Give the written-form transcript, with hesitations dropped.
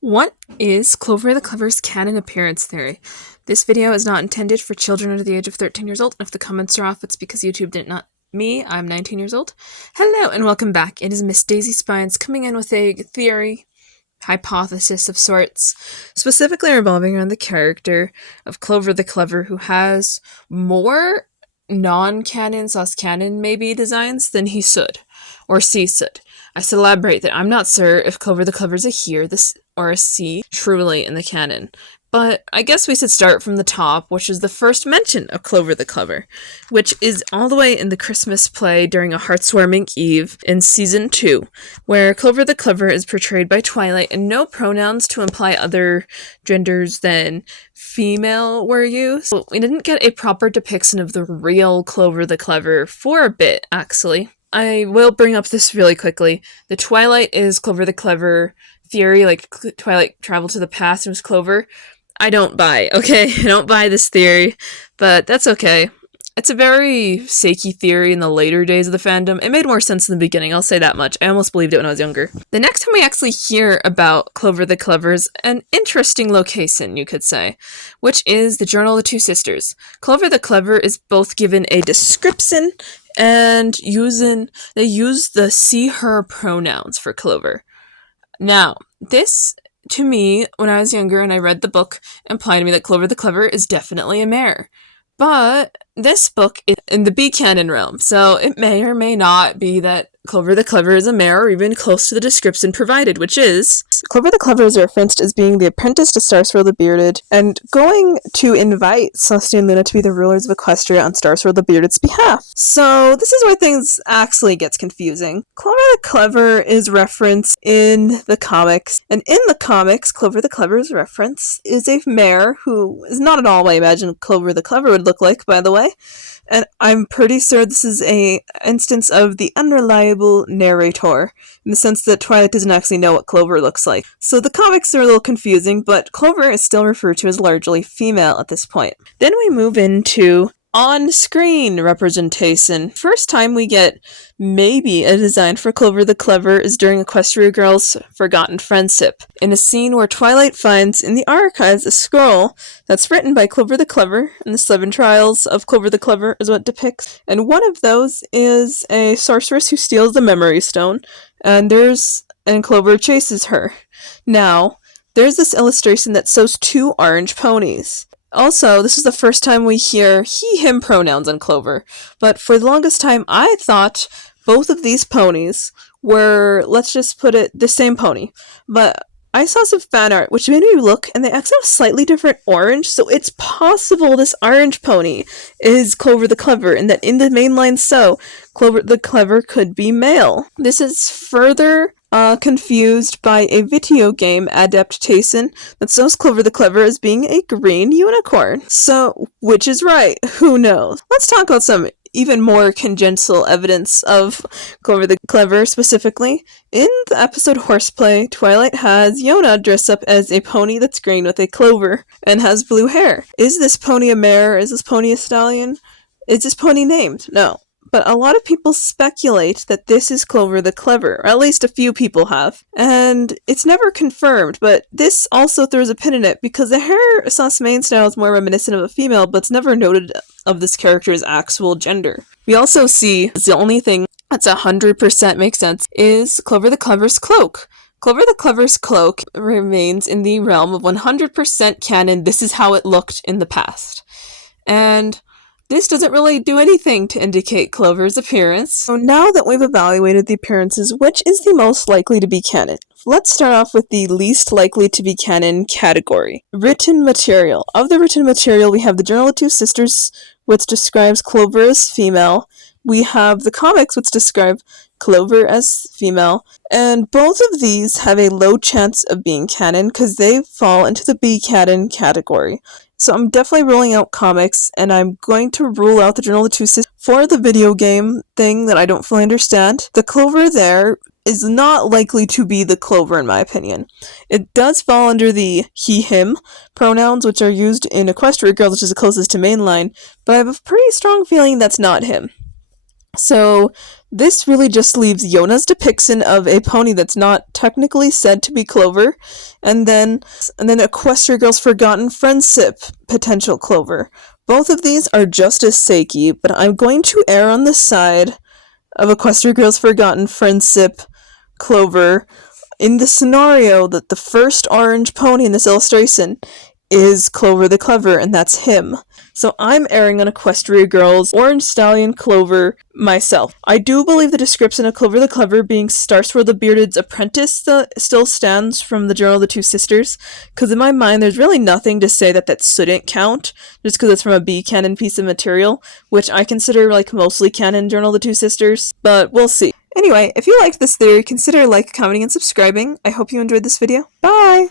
What is Clover the Clever's canon appearance theory? This video is not intended for children under the age of 13 years old, and if the comments are off, it's because YouTube did not me. I'm 19 years old. Hello, and welcome back. It is Miss Daisy Spines coming in with a theory, hypothesis of sorts, specifically revolving around the character of Clover the Clever, who has more non-canon / canon maybe designs than he should, or she should. I should elaborate that I'm not sure if Clover the Clever is a he or a C truly in the canon. But I guess we should start from the top, which is the first mention of Clover the Clever, which is all the way in the Christmas play during a heartwarming eve in Season 2, where Clover the Clever is portrayed by Twilight and no pronouns to imply other genders than female were used. So we didn't get a proper depiction of the real Clover the Clever for a bit, actually. I will bring up this really quickly. The Twilight is Clover the Clever theory, like Twilight traveled to the past and was Clover. I don't buy, okay? I don't buy this theory, but that's okay. It's a very shaky theory in the later days of the fandom. It made more sense in the beginning, I'll say that much. I almost believed it when I was younger. The next time we actually hear about Clover the Clever is an interesting location, you could say, which is the Journal of the Two Sisters. Clover the Clever is both given a description and they use the she/her pronouns for Clover. Now, this, to me, when I was younger and I read the book, implied to me that Clover the Clever is definitely a mare. But this book is in the B-canon realm, so it may or may not be that Clover the Clever is a mare or even close to the description provided, which is Clover the Clever is referenced as being the apprentice to Starswirl the Bearded and going to invite Celestia and Luna to be the rulers of Equestria on Starswirl the Bearded's behalf. So this is where things actually gets confusing. Clover the Clever is referenced in the comics, and in the comics, Clover the Clever's reference is a mare who is not at all what I imagine Clover the Clever would look like, by the way. And I'm pretty sure this is a instance of the unreliable narrator, in the sense that Twilight doesn't actually know what Clover looks like. So the comics are a little confusing, but Clover is still referred to as largely female at this point. Then we move into on-screen representation. First time we get maybe a design for Clover the Clever is during Equestria Girl's Forgotten Friendship, in a scene where Twilight finds in the archives a scroll that's written by Clover the Clever, and the 7 trials of Clover the Clever is what it depicts. And one of those is a sorceress who steals the Memory Stone, and Clover chases her. Now, there's this illustration that shows 2 orange ponies. Also, this is the first time we hear he/him pronouns on Clover, but for the longest time I thought both of these ponies were, let's just put it, the same pony. But I saw some fan art which made me look, and they actually have slightly different orange, so it's possible this orange pony is Clover the Clever, and that in the mainline Clover the Clever could be male. This is further confused by a video game adaptation that shows Clover the Clever as being a green unicorn. So, which is right? Who knows? Let's talk about some even more congenital evidence of Clover the Clever specifically. In the episode Horseplay, Twilight has Yona dress up as a pony that's green with a clover and has blue hair. Is this pony a mare? Is this pony a stallion? Is this pony named? No. But a lot of people speculate that this is Clover the Clever, or at least a few people have. And it's never confirmed, but this also throws a pin in it, because the hair / mane style is more reminiscent of a female, but it's never noted of this character's actual gender. We also see the only thing that's 100% makes sense is Clover the Clever's cloak. Clover the Clever's cloak remains in the realm of 100% canon. This is how it looked in the past. And this doesn't really do anything to indicate Clover's appearance. So now that we've evaluated the appearances, which is the most likely to be canon? Let's start off with the least likely to be canon category. Written material. Of the written material, we have the Journal of the Two Sisters, which describes Clover as female. We have the comics, which describe Clover as female. And both of these have a low chance of being canon, because they fall into the B-canon category. So I'm definitely ruling out comics, and I'm going to rule out the Journal of the Two Sisters for the video game thing that I don't fully understand. The Clover there is not likely to be the Clover in my opinion. It does fall under the he/him pronouns, which are used in Equestria Girl, which is the closest to mainline, but I have a pretty strong feeling that's not him. So this really just leaves Yona's depiction of a pony that's not technically said to be Clover, and then Equestria Girl's forgotten friendship potential Clover. Both of these are just as Seiki, but I'm going to err on the side of Equestria Girl's forgotten friendship Clover in the scenario that the first orange pony in this illustration is Clover the Clever, and that's him. So I'm erring on Equestria Girl's Orange Stallion Clover myself. I do believe the description of Clover the Clever being Starswirl the Bearded's apprentice still stands from the Journal of the Two Sisters, because in my mind there's really nothing to say that shouldn't count, just because it's from a B-canon piece of material, which I consider like mostly canon Journal of the Two Sisters, but we'll see. Anyway, if you liked this theory, consider commenting, and subscribing. I hope you enjoyed this video. Bye!